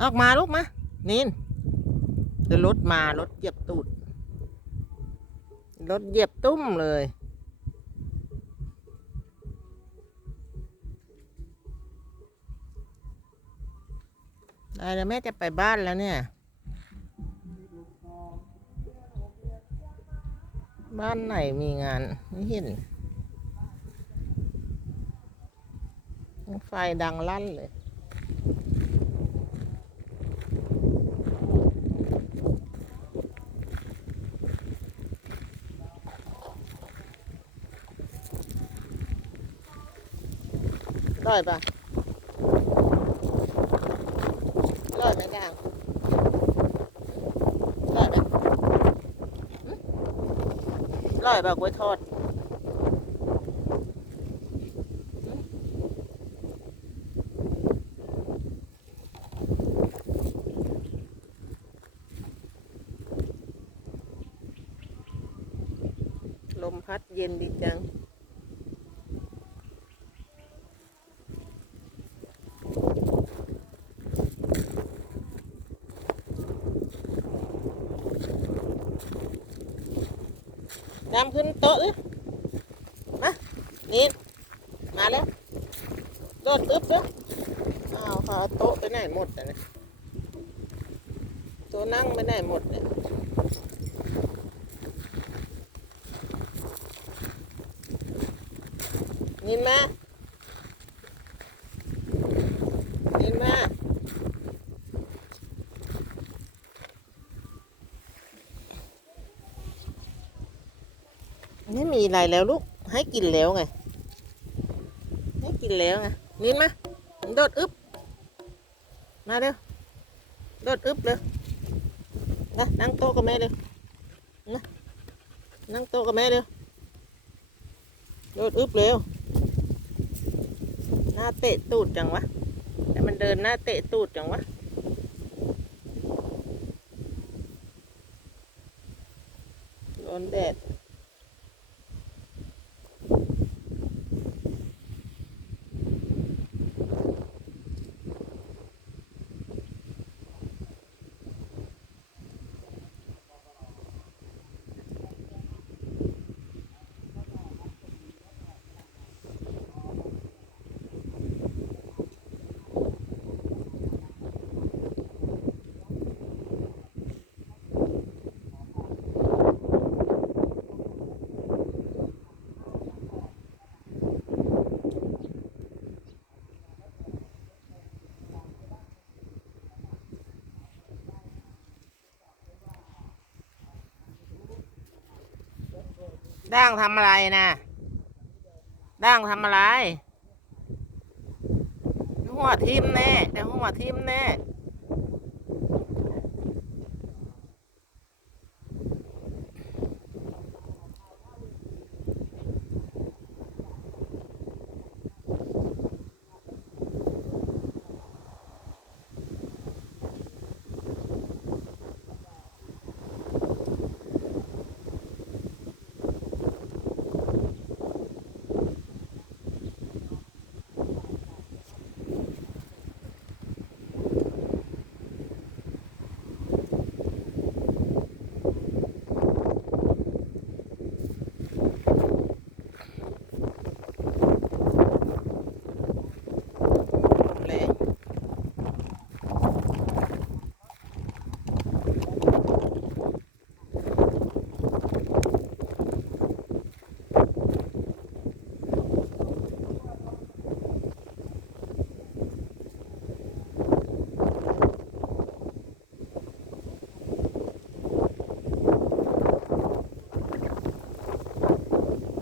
ออกมาลูกมานินเดี๋ยวรถมารถเหยียบตูดรถเหยียบตุ้มเลย ได้แล้วแม่จะไปบ้านแล้วเนี่ย บ้านไหนมีงานไม่เห็น ไฟดังลั่นเลย ร้อยปะลอยไหมดงร้อยปร้อยปะกล้วยทอดลมพัดเย็นดีจัง น้ำขึ้นโต๊ะเลยมานี่มาแล้วโดดตึ๊บเลยอ้าวเขาโต๊ะไปไหนหมดเนี่ยโต๊ะนั่งไปไหนหมดเนี่ยนินมานินมา ไม่มีอะไรแล้วลูก ให้กินแล้วไง ให้กินแล้วไงนินมาโดดอึบมาเร็ว โดดอึบเร็วนะนั่งโต๊ะกับแม่เร็วนะนั่งโต๊ะกับแม่เร็ว โดดอึบเร็ว หน้าเตะตูดจังวะ แต่มันเดินหน้าเตะตูดจังวะร้อนแดด ด่างทำอะไรนะด่างทำอะไรหัวทิมแน่แต่หัวทิมแน่